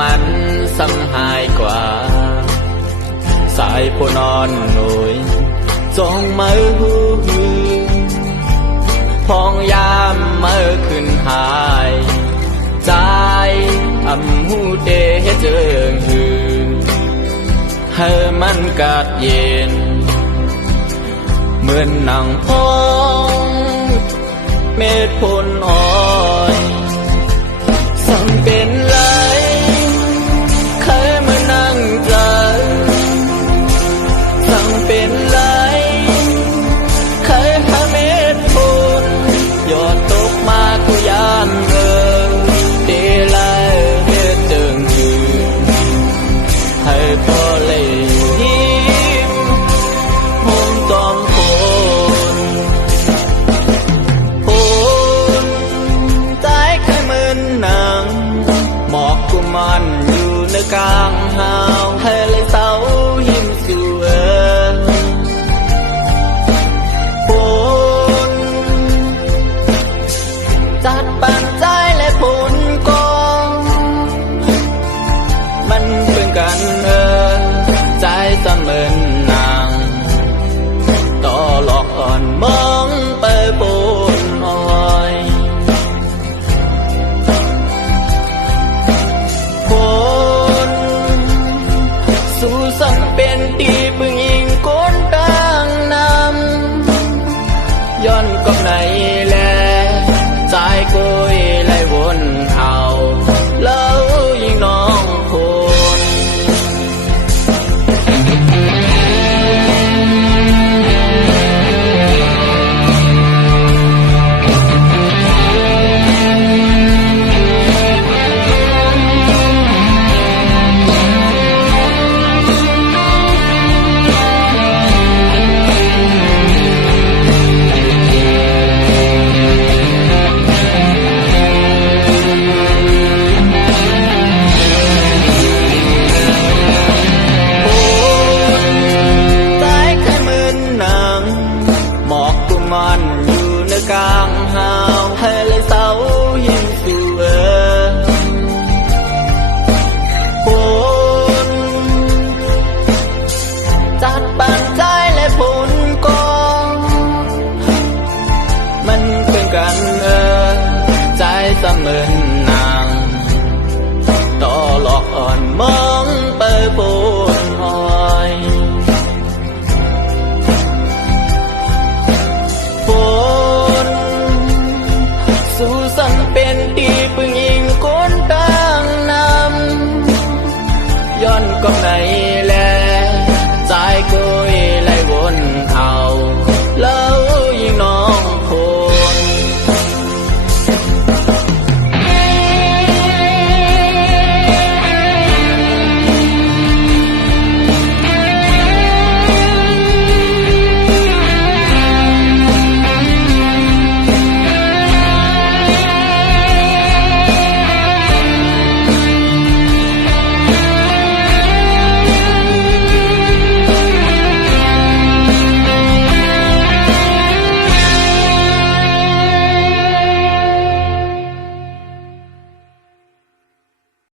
มันสังหายกว่าสายผู้นอนหน่วยจงมือพองยามมือขึ้นหายใจหูเดเจิงหือให้มันกัดเย็นเหมือนหนังพองเม็ดพลอ้อยสังเป็นไรเคยมานั่งใจสังเป็นไรเคยพาเม็ดพลหยอดตกมากุยามเดลายเฮ็ดเจิงคืนให้พอเลยยิ้มหอมตอมพลใจเคยมึนหนังหมอกกุมันอยู่ในกลางหาวให้เลยเศร้ายิ้มสวยพลจัดปันใจและผลกองมันเป็นกันใจเสมือนนางต่อหลอกอ่อนมองไปบนอ้อยผลสู่สันเป็นตีปึงยิงก้นต่างนำย้อนกับไหนแลใจกุยไล่วนเอาแล้วยิ่งน้องผลมันอยู่ในกลางหาวให้เลยเศร้ายิ้มสวยผลจัดปันใจและผลกองมันเป็นกันใจเสมือนนางต่อหลอกอ่อนมองไปบนอ้อยสู่สันเป็นตีปึงยิงก้นต่างนำย้อนกับไหน